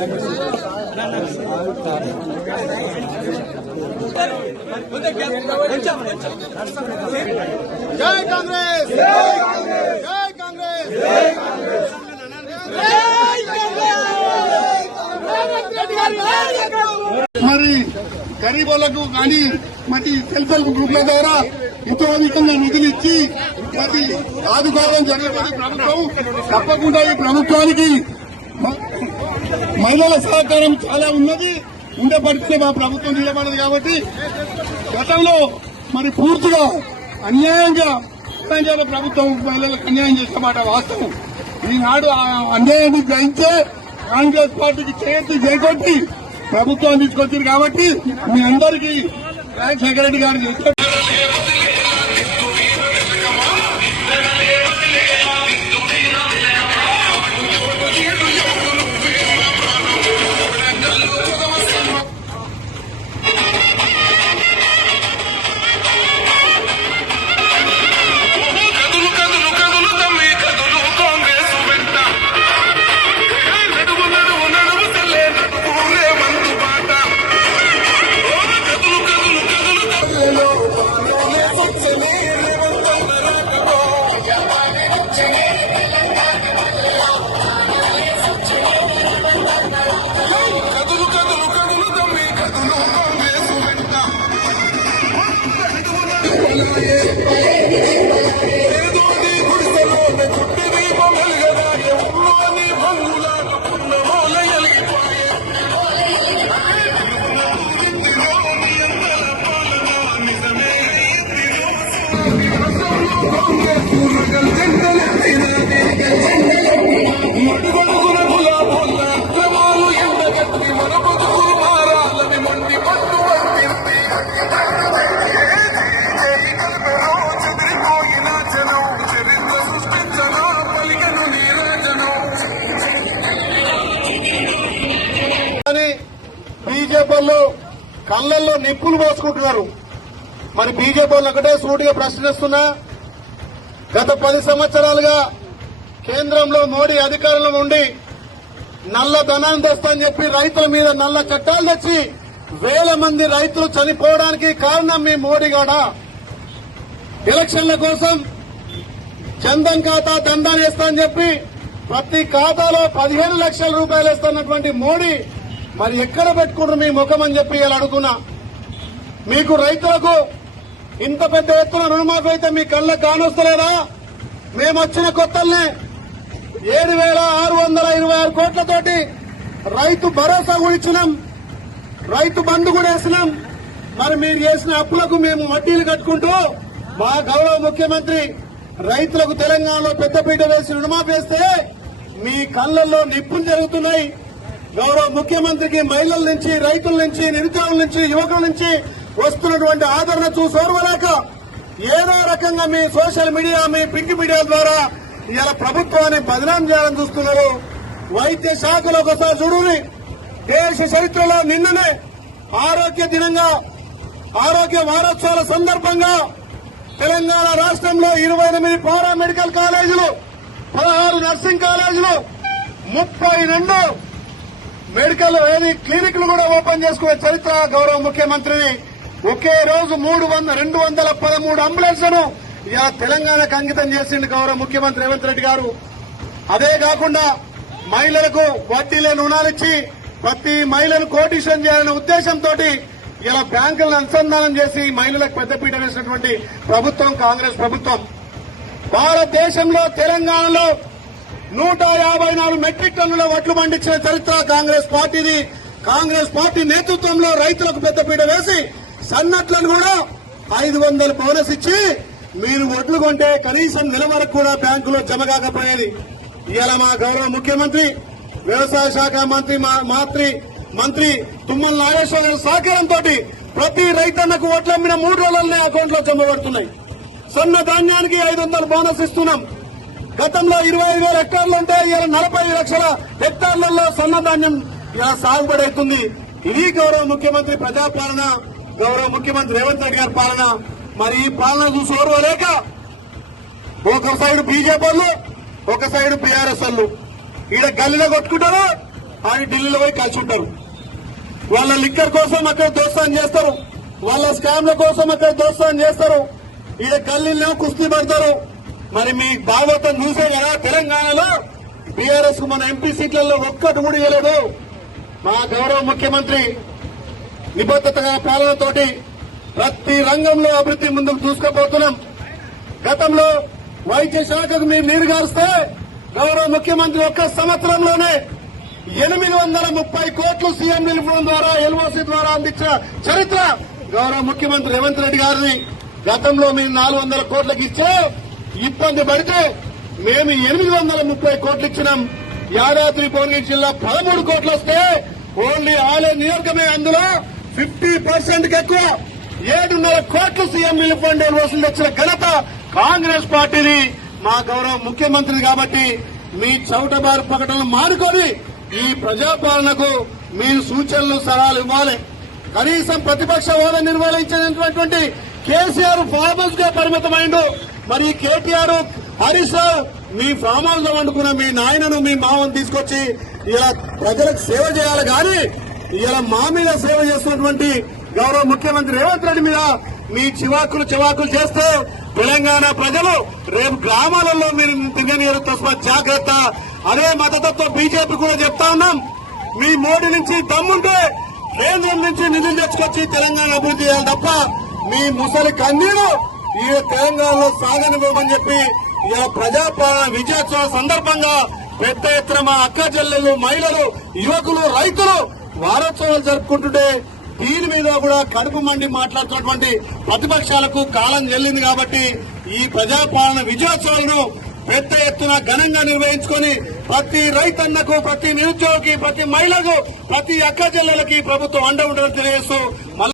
జై కాంగ్రెస్, జై కాంగ్రెస్, జై కాంగ్రెస్, మరి గరీబులకు కానీ మరి సెల్ఫ్ హెల్ప్ గ్రూప్ల ద్వారా ఎంతో అధికంగా నిధులు ఇచ్చి మరి ఆదుకోవడం జరుగుతుంది ప్రభుత్వం. తప్పకుండా ఈ ప్రభుత్వానికి మహిళల సహకారం చాలా ఉన్నది. ఉండేపడితే మా ప్రభుత్వం నిలబడదు కాబట్టి గతంలో మరి పూర్తిగా అన్యాయంగా తెలంగాణ ప్రభుత్వం మహిళలకు అన్యాయం చేసిన మాట వాస్తవం. ఈనాడు ఆ అన్యాయాన్ని గ్రహించే కాంగ్రెస్ పార్టీకి చేతి చేకొట్టి ప్రభుత్వాన్ని తీసుకొచ్చారు కాబట్టి మీ అందరికీ రాజశేఖర రెడ్డి గారు చేస్తారు. బీజేపీ వాళ్ళు కళ్ళల్లో నిప్పులు పోసుకుంటున్నారు. మరి బీజేపీ వాళ్ళు ఒకటే సూటిగా ప్రశ్నిస్తున్నా, గత 10 సంవత్సరాలుగా కేంద్రంలో మోడీ అధికారంలో ఉండి నల్ల ధనాన్ని తెస్తానని చెప్పి రైతుల మీద నల్ల చట్టాలు తెచ్చి వేల మంది రైతులు చనిపోవడానికి కారణం మీ మోడీ గాడా? ఎలక్షన్ల కోసం జన్ధన్ ఖాతా దందాన్ని వేస్తానని చెప్పి ప్రతి ఖాతాలో 15 లక్షల రూపాయలు వేస్తున్నటువంటి మోడీ మరి ఎక్కడ పెట్టుకుంటారు మీ ముఖం అని చెప్పి ఇలా అడుగుతున్నా. మీకు రైతులకు ఇంత పెద్ద ఎత్తున రుణమాఫీ అయితే మీ కళ్ళకు కానొస్తలేదా? మేము వచ్చిన కొత్తల్నే 7,626 కోట్లతోటి రైతు భరోసా కూడా ఇచ్చినాం, రైతు బంధు కూడా వేసినాం. మరి మీరు చేసిన అప్పులకు మేము వడ్డీలు కట్టుకుంటూ మా గౌరవ ముఖ్యమంత్రి రైతులకు తెలంగాణలో పెద్దపీట వేసి రుణమాఫీ వేస్తే మీ కళ్ళల్లో నిప్పులు జరుగుతున్నాయి. గౌరవ ముఖ్యమంత్రికి మహిళల నుంచి, రైతుల నుంచి, నిరుద్యోగుల నుంచి, యువకుల నుంచి వస్తున్నటువంటి ఆదరణ చూసి ఓర్వలేక ఏదో రకంగా మీ social media, me print media ద్వారా ఇలా ప్రభుత్వాన్ని బదనాం చేయాలని చూస్తున్నారు. వైద్య శాఖలో ఒకసారి చూడుని, దేశ చరిత్రలో నిన్ననే ఆరోగ్య దినంగా, ఆరోగ్య వారోత్సవాల సందర్భంగా తెలంగాణ రాష్ట్రంలో 28 పారామెడికల్ కాలేజీలు, 16 నర్సింగ్ కాలేజీలు, 32 మెడికల్ క్లినిక్లు కూడా ఓపెన్ చేసుకునే చరిత్ర గౌరవ ముఖ్యమంత్రిని. ఒకే రోజు 213 అంబులెన్స్లను ఇలా తెలంగాణకు అంకితం చేసింది గౌరవ ముఖ్యమంత్రి రేవంత్ రెడ్డి గారు. అదే కాకుండా మహిళలకు వడ్డీ లేని రుణాలిచ్చి ప్రతి మహిళను కోటీశ్వరం చేయాలనే ఉద్దేశంతో ఇలా బ్యాంకులను అనుసంధానం చేసి మహిళలకు పెద్దపీట వేసినటువంటి ప్రభుత్వం కాంగ్రెస్ ప్రభుత్వం. భారతదేశంలో తెలంగాణలో 154 మెట్రిక్ టన్నుల వడ్లు పండించిన చరిత్ర కాంగ్రెస్ పార్టీది. కాంగ్రెస్ పార్టీ నేతృత్వంలో రైతులకు పెద్దపీట వేసి సన్నట్లను కూడా 500 బోనస్ ఇచ్చి మీరు వడ్లు కొంటే కనీసం నెల వరకు కూడా బ్యాంకులో జమ కాకపోయేది. ఇవాళ మా గౌరవ ముఖ్యమంత్రి, వ్యవసాయ శాఖ మంత్రి తుమ్మల నాగేశ్వర గారి సహకారంతో ప్రతి రైతన్నకు వడ్లు అమ్మిన 3 రోజులనే అకౌంట్లో జమ పడుతున్నాయి. సన్న ధాన్యానికి 500 బోనస్ ఇస్తున్నాం. గతంలో 25,000 హెక్టార్లు ఉంటే ఇలా 40 లక్షల హెక్టార్లలో సన్నధాన్యం ఇలా సాగుబడి అవుతుంది. ఇది గౌరవ ముఖ్యమంత్రి ప్రజాపాలన, గౌరవ ముఖ్యమంత్రి రేవంత్ రెడ్డి గారి పాలన. మరి ఈ పాలన చూసి ఓర్వలేక ఒక సైడ్ బీజేపీ వాళ్ళు, ఒక సైడ్ బీఆర్ఎస్ వాళ్ళు ఈడ గల్లీలో కొట్టుకుంటారు, ఆడి ఢిల్లీలో పోయి కలిసి ఉంటారు. వాళ్ళ లిక్కర్ కోసం అక్కడ దోస్తాన్ చేస్తారు, వాళ్ళ స్కామ్ల కోసం అక్కడ దోస్తాన్ చేస్తారు, ఈడ గల్లీలో కుస్తీ పడతారు. మరి మీ భాగవతం చూసే కదా తెలంగాణలో బీఆర్ఎస్ కు మన ఎంపీ సీట్లలో ఒక్కటి కూడా ఇవ్వలేదు. మా గౌరవ ముఖ్యమంత్రి నిబద్దతగా పాలనతోటి ప్రతి రంగంలో అభివృద్ధి ముందుకు దూసుకుపోతున్నాం. గతంలో వైద్య శాఖకు మీరు నీరు గారిస్తే గౌరవ ముఖ్యమంత్రి ఒక్క సంవత్సరంలోనే 830 కోట్లు సీఎం రిలీఫ్ ద్వారా ఎల్ఓసీ ద్వారా అందించిన చరిత్ర గౌరవ ముఖ్యమంత్రి రేవంత్ రెడ్డి గారిని. గతంలో మీరు 400 కోట్లకు ఇచ్చే ఇబ్బంది పడితే మేము 830 కోట్లు ఇచ్చినాం. యాదాద్రి భువనగిరి జిల్లా 13 కోట్లు వస్తే ఓన్లీ ఆలయ నియోజకమే అందులో 50% ఎక్కువ 7.5 కోట్లు సీఎం రిలీఫ్ ఫండ్ వసూలు తెచ్చిన ఘనత కాంగ్రెస్ పార్టీని, మా గౌరవ ముఖ్యమంత్రి. కాబట్టి మీ చౌటబారు ప్రకటనలు మానుకొని ఈ ప్రజాపాలనకు మీరు సూచనలు సలహాలు ఇవ్వాలి. కనీసం ప్రతిపక్ష హోదా నిర్వహించినటువంటి కేసీఆర్ ఫామ్ హౌస్ గా పరిమితమైండు. మరి కేటీఆర్ హరీష్ రావు మీ ఫామ్ హౌస్ లో వండుకున్న మీ నాయనను మీ మామను తీసుకొచ్చి ఇలా ప్రజలకు సేవ చేయాలి. కానీ ఇలా మా మీద సేవ చేస్తున్నటువంటి గౌరవ ముఖ్యమంత్రి రేవంత్ రెడ్డి మీద మీ చివాకులు చేస్తే తెలంగాణ ప్రజలు రేపు గ్రామాలలో మీరు తిరగనియరు. తస్మాత్ జాగ్రత్త. అదే మద్దతుతో బీజేపీ కూడా చెప్తా ఉన్నాం. మీ మోడీ నుంచి దమ్ముంటే కేంద్రం నుంచి నిధులు తెచ్చుకొచ్చి తెలంగాణ అభివృద్ధి చేయాలి తప్ప మీ ముసలి కన్నీరు ఈ తెలంగాణలో సాగనివ్వమని చెప్పి ఇలా ప్రజాపాలన విజయోత్సవం సందర్భంగా పెద్ద ఎత్తున మా అక్క చెల్లెలు, మహిళలు, యువకులు, రైతులు వారోత్సవాలు జరుపుకుంటుంటే దీని మీద కూడా కడుపు మండి మాట్లాడుతున్నటువంటి ప్రతిపక్షాలకు కాలం చెల్లింది. కాబట్టి ఈ ప్రజాపాలన విజయోత్సవాలను పెద్ద ఎత్తున ఘనంగా నిర్వహించుకొని ప్రతి రైతన్నకు, ప్రతి నిరుద్యోగికి, ప్రతి మహిళకు, ప్రతి అక్క చెల్లెలకి ప్రభుత్వం అండ ఉంటుందని తెలియజేస్తూ